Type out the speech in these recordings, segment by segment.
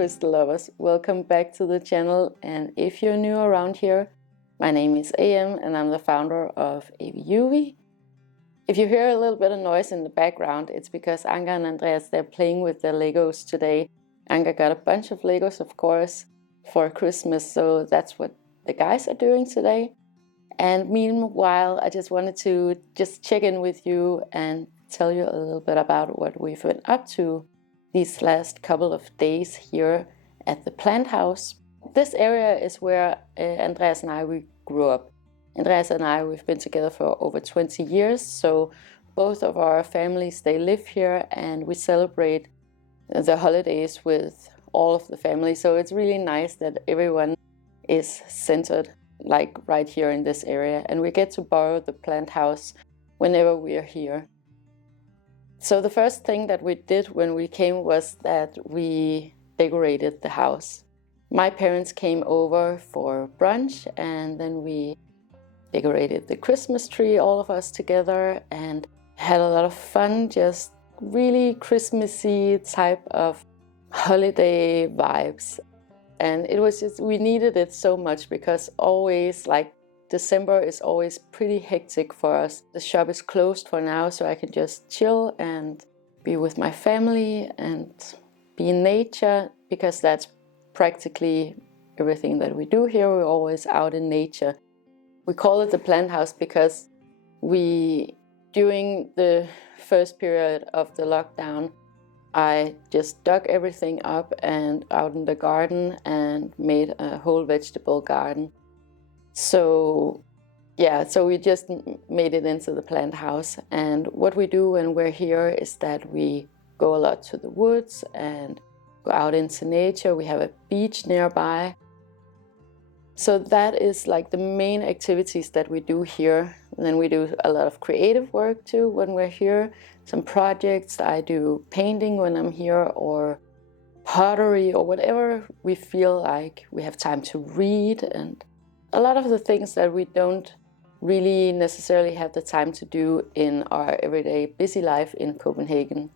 crystal lovers, welcome back to the channel, and if you're new around here, my name is AM and I'm the founder of AVIUVI. If you hear a little bit of noise in the background, it's because Anka and Andreas, they're playing with their Legos today. Anka got a bunch of Legos, of course, for Christmas, so that's what the guys are doing today. And meanwhile, I just wanted to check in with you and tell you a little bit about what we've been up to these last couple of days here at the plant house. This area is where Andreas and we grew up. Andreas and we've been together for over 20 years, so both of our families, they live here, and we celebrate the holidays with all of the family. So it's really nice that everyone is centered like right here in this area, and we get to borrow the plant house whenever we are here. So the first thing that we did when we came was that we decorated the house. My parents came over for brunch, and then we decorated the Christmas tree, all of us together, and had a lot of fun, just really Christmassy type of holiday vibes. And it was just, we needed it so much because always, like, December is always pretty hectic for us. The shop is closed for now, so I can just chill and be with my family and be in nature, because that's practically everything that we do here. We're always out in nature. We call it the plant house because during the first period of the lockdown, I just dug everything up and out in the garden and made a whole vegetable garden. So we just made it into the plant house. And what we do when we're here is that we go a lot to the woods and go out into nature. We have a beach nearby. So that is like the main activities that we do here. And then we do a lot of creative work too when we're here. Some projects. I do painting when I'm here, or pottery, or whatever we feel like we have time to read, and a lot of the things that we don't really necessarily have the time to do in our everyday busy life in Copenhagen.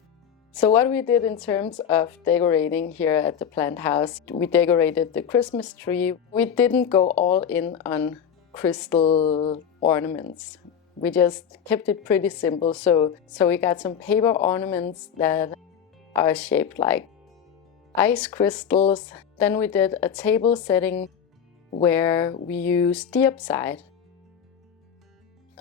So what we did in terms of decorating here at the plant house, we decorated the Christmas tree. We didn't go all in on crystal ornaments. We just kept it pretty simple. So we got some paper ornaments that are shaped like ice crystals. Then we did a table setting where we use diopside.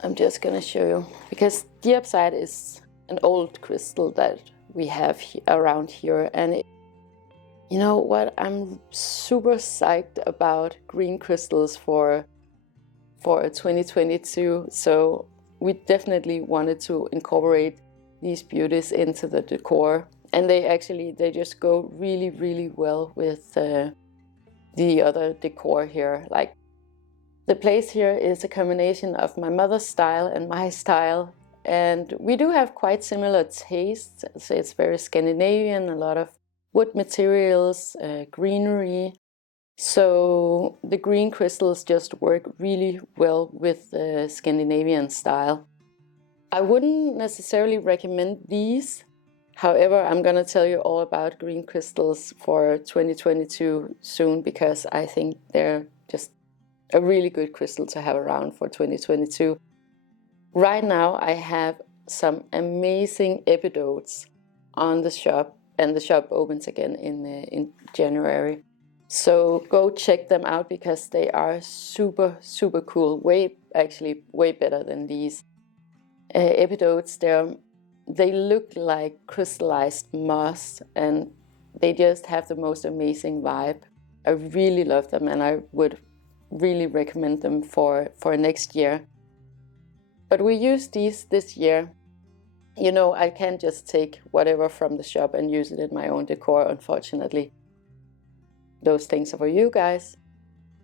I'm just gonna show you, because diopside is an old crystal that we have around here, and you know what, I'm super psyched about green crystals for 2022. So we definitely wanted to incorporate these beauties into the decor, and they just go really, really well with the other decor here. Like, the place here is a combination of my mother's style and my style, and we do have quite similar tastes. So it's very Scandinavian, a lot of wood materials, greenery. So the green crystals just work really well with the Scandinavian style. I wouldn't necessarily recommend these. However, I'm going to tell you all about green crystals for 2022 soon, because I think they're just a really good crystal to have around for 2022. Right now, I have some amazing epidotes on the shop, and the shop opens again in January. So go check them out, because they are super, super cool. Way better than these epidotes. They look like crystallized moss, and they just have the most amazing vibe. I really love them, and I would really recommend them for next year. But we use these this year. You know, I can't just take whatever from the shop and use it in my own decor, unfortunately. Those things are for you guys.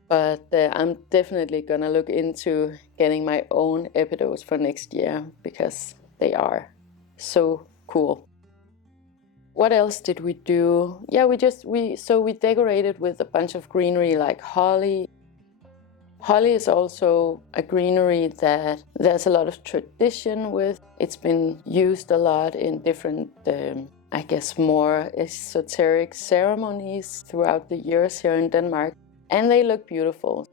But I'm definitely gonna look into getting my own epidotes for next year, because they are so cool. What else did we do? Yeah, we decorated with a bunch of greenery, like holly. Holly is also a greenery that there's a lot of tradition with. It's been used a lot in different I guess, more esoteric ceremonies throughout the years here in Denmark, and they look beautiful.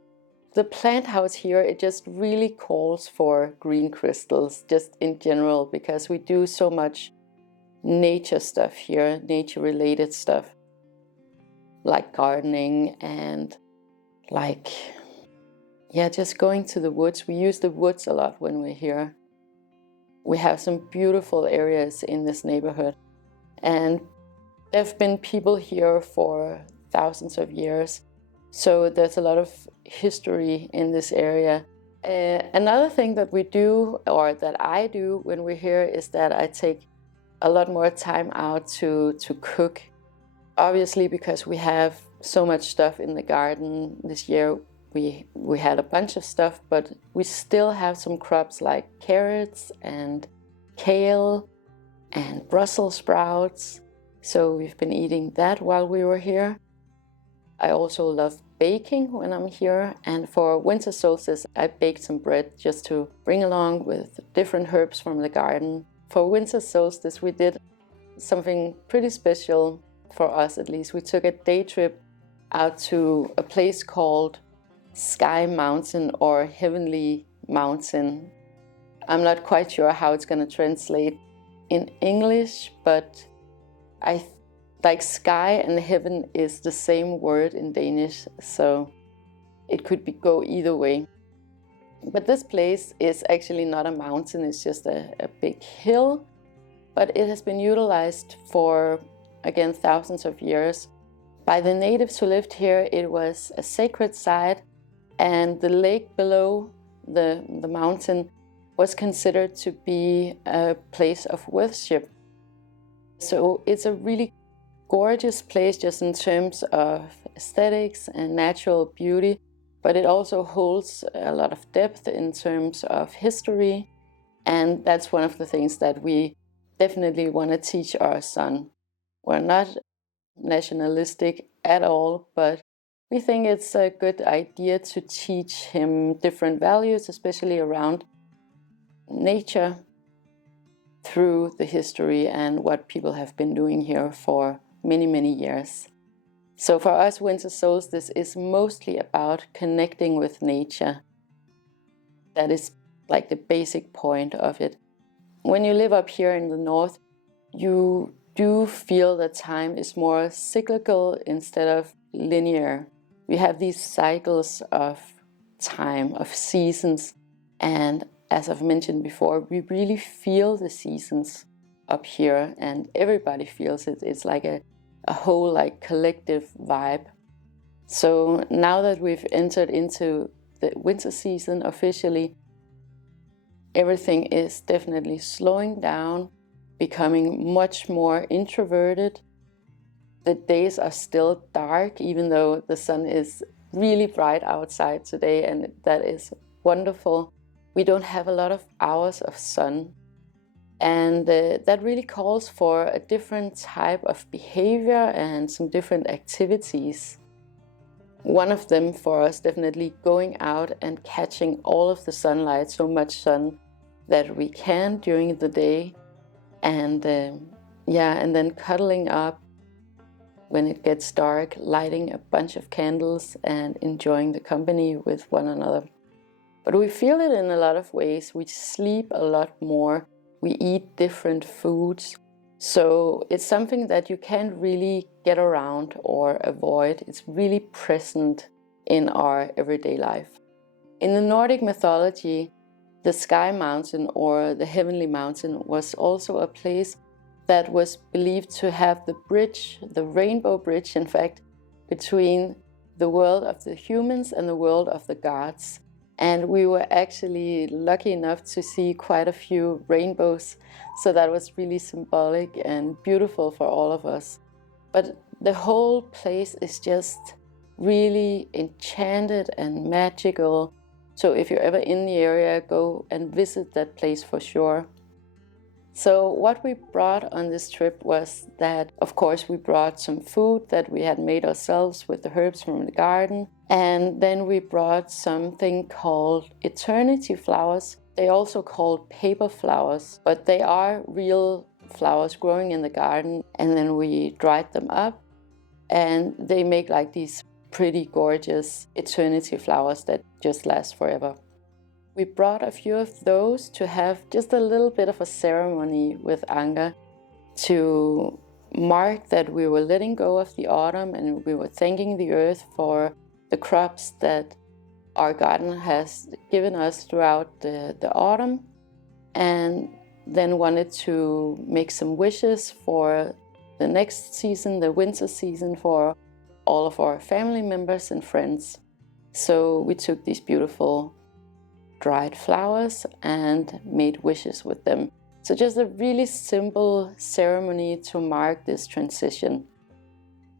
The plant house here, it just really calls for green crystals, just in general, because we do so much nature stuff here, nature-related stuff, like gardening and like, yeah, just going to the woods. We use the woods a lot when we're here. We have some beautiful areas in this neighborhood. And there have been people here for thousands of years. So there's a lot of history in this area. Another thing that we do, or that I do when we're here, is that I take a lot more time out to cook. Obviously, because we have so much stuff in the garden this year, we had a bunch of stuff, but we still have some crops like carrots and kale and Brussels sprouts. So we've been eating that while we were here. I also love baking when I'm here, and for Winter Solstice I baked some bread just to bring along with different herbs from the garden. For Winter Solstice we did something pretty special, for us at least. We took a day trip out to a place called Sky Mountain or Heavenly Mountain. I'm not quite sure how it's going to translate in English, but like sky and heaven is the same word in Danish, so it could go either way. But this place is actually not a mountain, it's just a big hill, but it has been utilized for, again, thousands of years. By the natives who lived here, it was a sacred site, and the lake below the mountain was considered to be a place of worship. So it's a really gorgeous place just in terms of aesthetics and natural beauty, but it also holds a lot of depth in terms of history, and that's one of the things that we definitely want to teach our son. We're not nationalistic at all, but we think it's a good idea to teach him different values, especially around nature, through the history and what people have been doing here for many, many years. So for us, Winter Solstice is mostly about connecting with nature. That is like the basic point of it. When you live up here in the north, you do feel that time is more cyclical instead of linear. We have these cycles of time, of seasons, and as I've mentioned before, we really feel the seasons up here, and everybody feels it. It's like a whole like collective vibe. So now that we've entered into the winter season officially, everything is definitely slowing down, becoming much more introverted. The days are still dark, even though the sun is really bright outside today, and that is wonderful. We don't have a lot of hours of sun, and that really calls for a different type of behavior and some different activities. One of them for us, definitely going out and catching all of the sunlight, so much sun that we can during the day, and and then cuddling up when it gets dark, lighting a bunch of candles and enjoying the company with one another. But we feel it in a lot of ways. We sleep a lot more. We eat different foods. So it's something that you can't really get around or avoid. It's really present in our everyday life. In the Nordic mythology, the Sky Mountain or the Heavenly Mountain was also a place that was believed to have the bridge, the rainbow bridge, in fact, between the world of the humans and the world of the gods. And we were actually lucky enough to see quite a few rainbows. So that was really symbolic and beautiful for all of us. But the whole place is just really enchanted and magical. So if you're ever in the area, go and visit that place for sure. So what we brought on this trip was that, of course, we brought some food that we had made ourselves with the herbs from the garden. And then we brought something called eternity flowers. They're also called paper flowers, but they are real flowers growing in the garden, and then we dried them up, and they make like these pretty gorgeous eternity flowers that just last forever. We brought a few of those to have just a little bit of a ceremony with Anga to mark that we were letting go of the autumn and we were thanking the earth for the crops that our garden has given us throughout the autumn, and then wanted to make some wishes for the next season, the winter season, for all of our family members and friends. So we took these beautiful dried flowers and made wishes with them. So just a really simple ceremony to mark this transition.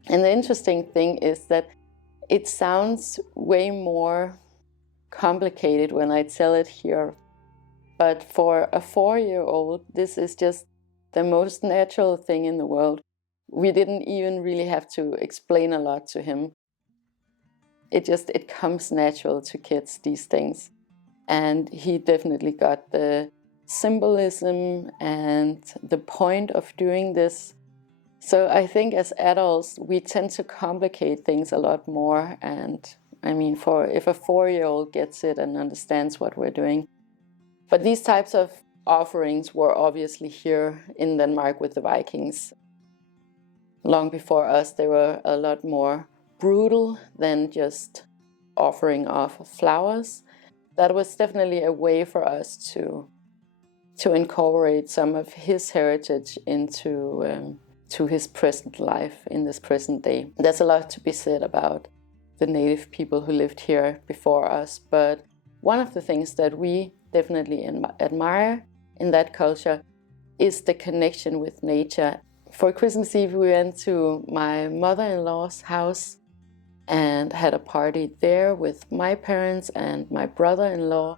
And the interesting thing is that it sounds way more complicated when I tell it here. But for a 4-year-old, this is just the most natural thing in the world. We didn't even really have to explain a lot to him. It comes natural to kids, these things. And he definitely got the symbolism and the point of doing this. So I think as adults, we tend to complicate things a lot more. And I mean, if a 4-year-old gets it and understands what we're doing. But these types of offerings were obviously here in Denmark with the Vikings. Long before us, they were a lot more brutal than just offering off flowers. That was definitely a way for us to incorporate some of his heritage into to his present life in this present day. There's a lot to be said about the native people who lived here before us, but one of the things that we definitely admire in that culture is the connection with nature. For Christmas Eve, we went to my mother-in-law's house and had a party there with my parents and my brother-in-law.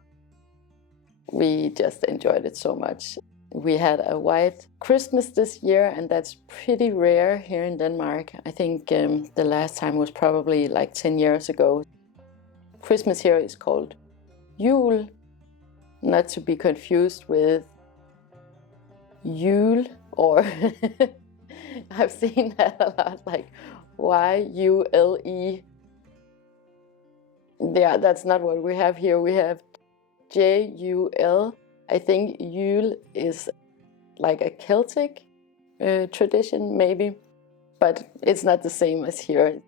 We just enjoyed it so much. We had a white Christmas this year, and that's pretty rare here in Denmark. I think the last time was probably like 10 years ago. Christmas here is called Jul, not to be confused with Yule, or I've seen that a lot, like Y-U-L-E. Yeah, that's not what we have here. We have J-U-L. I think Yule is like a Celtic tradition, maybe, but it's not the same as here.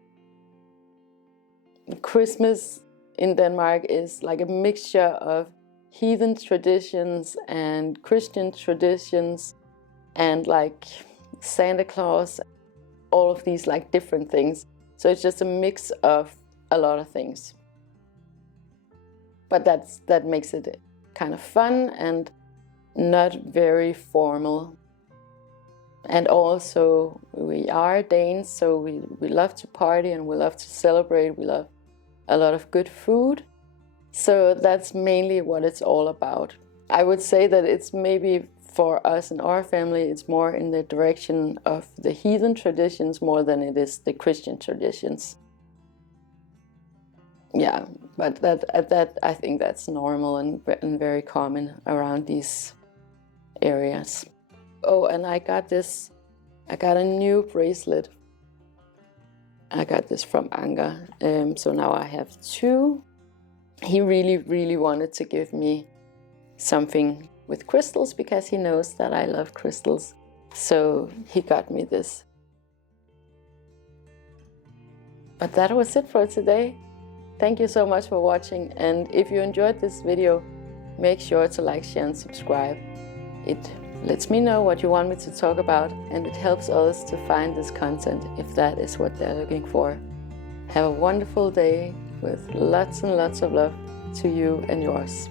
Christmas in Denmark is like a mixture of heathen traditions and Christian traditions and like Santa Claus, all of these like different things. So it's just a mix of a lot of things. But that makes it kind of fun and not very formal. And also we are Danes, so we love to party and we love to celebrate. We love a lot of good food. So that's mainly what it's all about. I would say that it's maybe for us and our family, it's more in the direction of the heathen traditions more than it is the Christian traditions. Yeah, but that I think that's normal and very common around these areas. Oh, and I got a new bracelet. I got this from Anga, so now I have 2. He really, really wanted to give me something with crystals because he knows that I love crystals. So he got me this. But that was it for today. Thank you so much for watching, and if you enjoyed this video, make sure to like, share and subscribe. It lets me know what you want me to talk about, and it helps others to find this content if that is what they're looking for. Have a wonderful day with lots and lots of love to you and yours.